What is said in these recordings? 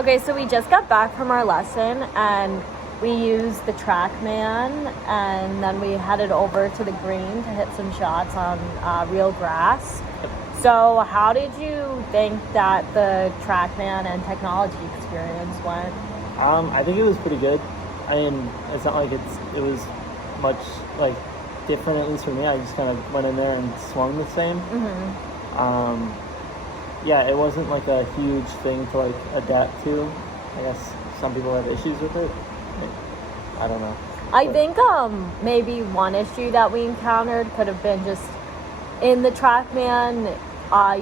Okay, so we just got back from our lesson and we used the TrackMan, and then we headed over to the green to hit some shots on real grass. So how did you think that the TrackMan and technology experience went? I think it was pretty good. I mean, it's not like it was much like different, at least for me. I just kind of went in there and swung the same. Yeah, it wasn't like a huge thing to like adapt to. I guess some people have issues with it. I don't know. I think maybe one issue that we encountered could have been just in the TrackMan,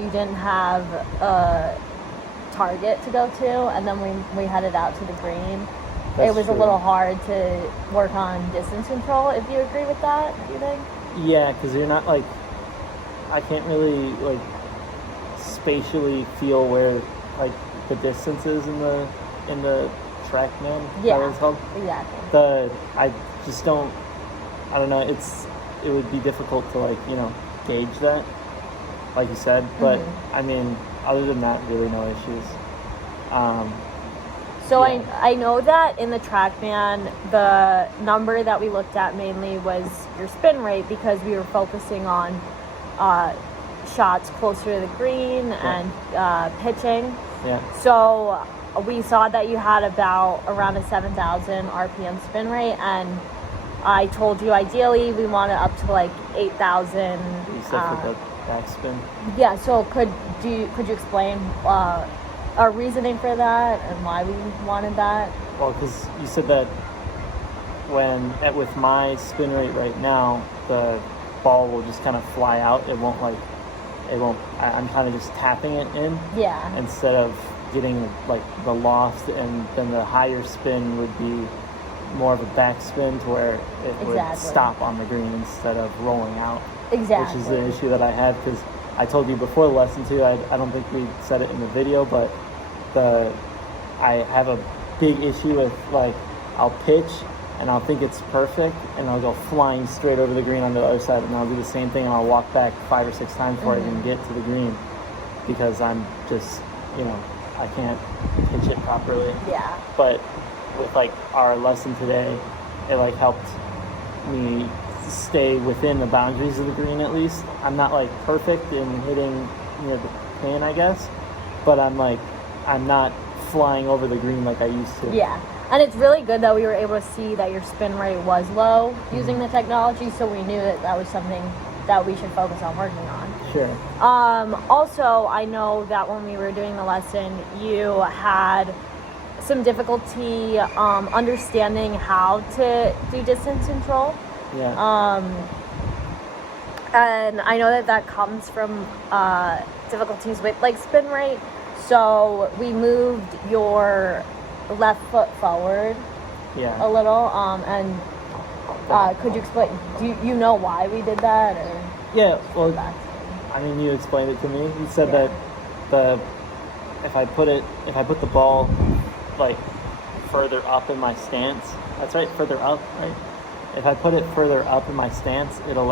you didn't have a target to go to, and then we headed out to the green. That's it was true. a little hard to work on distance control. If you agree with that, do you think? Yeah, because you're not like, I can't really like spatially feel where like the distance is in the TrackMan. Yeah, That what it's called? exactly. I just don't. I don't know. It would be difficult to like gauge that, like you said. But I mean, other than that, really no issues. So Yeah. I know that in the TrackMan, the number that we looked at mainly was your spin rate because we were focusing on shots closer to the green and pitching. Yeah. So we saw that you had about around a 7,000 RPM spin rate, and I told you ideally we want it up to like 8,000. You said for the backspin. Yeah. So could you explain our reasoning for that and why we wanted that? Well, because you said that with my spin rate right now, the ball will just kind of fly out. It won't. I'm kind of just tapping it in. Yeah. Instead of getting like the loft, and then the higher spin would be more of a backspin to where it would stop on the green instead of rolling out. Exactly. Which is the issue that I had, because I told you before the lesson too, I don't think we said it in the video, but I have a big issue with like I'll pitch and I'll think it's perfect and I'll go flying straight over the green on the other side, and I'll do the same thing and I'll walk back 5 or 6 times before I even get to the green, because I'm just I can't pitch it properly. Yeah. But with like our lesson today, it like helped me stay within the boundaries of the green at least. I'm not like perfect in hitting near the pin, I guess, but I'm not flying over the green like I used to. Yeah. And it's really good that we were able to see that your spin rate was low using the technology, so we knew that was something that we should focus on working on. Sure. Also, I know that when we were doing the lesson, you had some difficulty understanding how to do distance control. Yeah. And I know that comes from difficulties with like spin rate. So we moved your left foot forward Yeah. a little. And could you explain? Do you know why we did that? Or Yeah. Well, I mean, you explained it to me. You said that if I put the ball like further up in my stance, that's right, further up, right? If I put it further up in my stance, it'll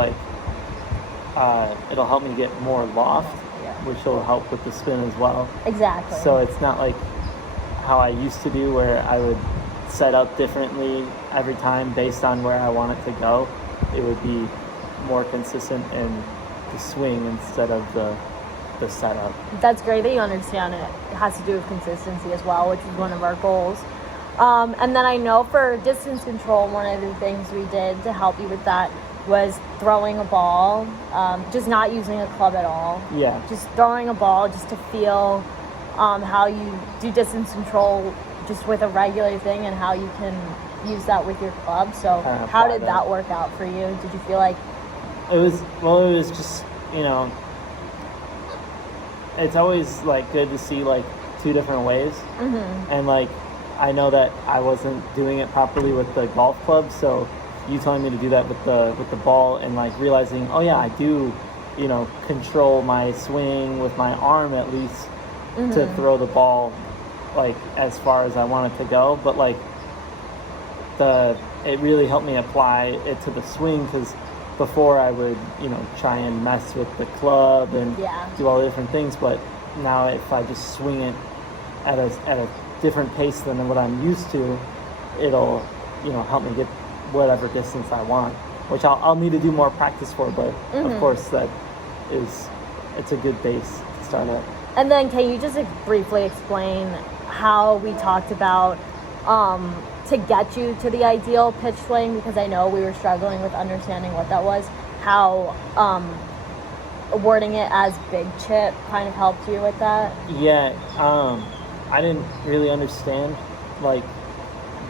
help me get more loft, which will help with the spin as well. Exactly. So it's not like how I used to do, where I would set up differently every time based on where I want it to go. It would be more consistent in the swing instead of the setup. That's great that you understand it. It has to do with consistency as well, which is one of our goals. And then I know for distance control, one of the things we did to help you with that was throwing a ball, just not using a club at all. Yeah. Just throwing a ball just to feel how you do distance control just with a regular thing, and how you can use that with your club. So how did that work out for you? Did you feel like it was just, it's always like good to see like 2 different ways. And like I know that I wasn't doing it properly with the golf club, so you telling me to do that with the ball, and like realizing, oh yeah, I do control my swing with my arm at least to throw the ball like as far as I want it to go. But like it really helped me apply it to the swing, because before I would try and mess with the club and do all the different things, but now if I just swing it at a different pace than what I'm used to, it'll, help me get whatever distance I want, which I'll need to do more practice for, but of course it's a good base to start at. And then can you just briefly explain how we talked about to get you to the ideal pitch swing, because I know we were struggling with understanding what that was, how wording it as big chip kind of helped you with that? Yeah, I didn't really understand like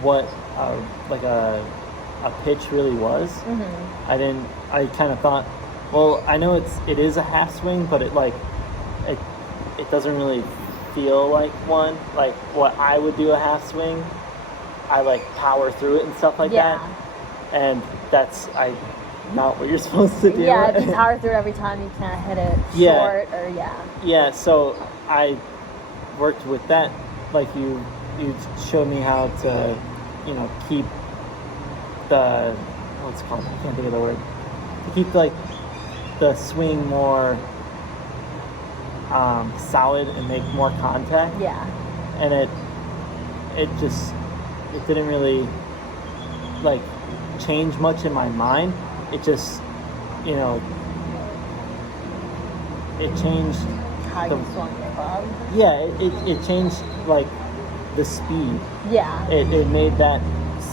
what like a pitch really was. I kind of thought, well, I know it is a half swing, but it doesn't really feel like one. Like what I would do a half swing, I like power through it and stuff like that. And that's not what you're supposed to do. Yeah, if you power through it every time, you can't hit it short or Yeah, so I worked with that. Like you showed me how to, keep the, what's it called? I can't think of the word. To keep like the swing more solid and make more contact. Yeah. And it didn't really like change much in my mind. It just, it changed How you swung your club. Yeah, it changed like the speed. Yeah. It made that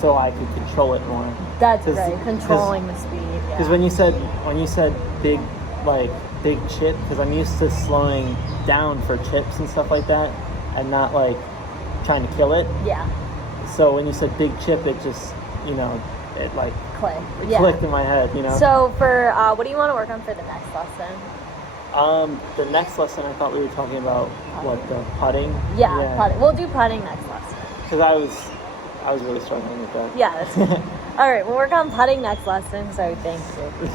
so I could control it more. That's right, controlling the speed. Because when you said big chip, because I'm used to slowing down for chips and stuff like that, and not like trying to kill it. Yeah. So when you said big chip, it just it like clicked in my head. So for what do you want to work on for the next lesson? The next lesson, I thought we were talking about the putting. Yeah, putting. We'll do putting next lesson. Because I was really struggling with that. Yeah, that's good. All right, we'll work on putting next lesson, so thank you.